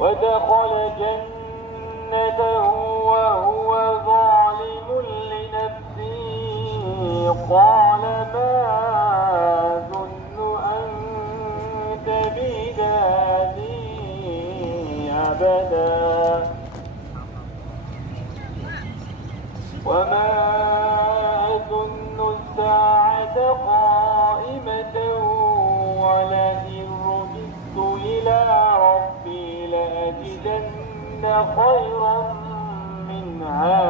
ودخل جنته وهو ظالم لنفسه قال ما أظن أن تبيد هذه أبدا وما أظن الساعة قائمة ولئن رددت إلى ربي لأجدن خيرا منها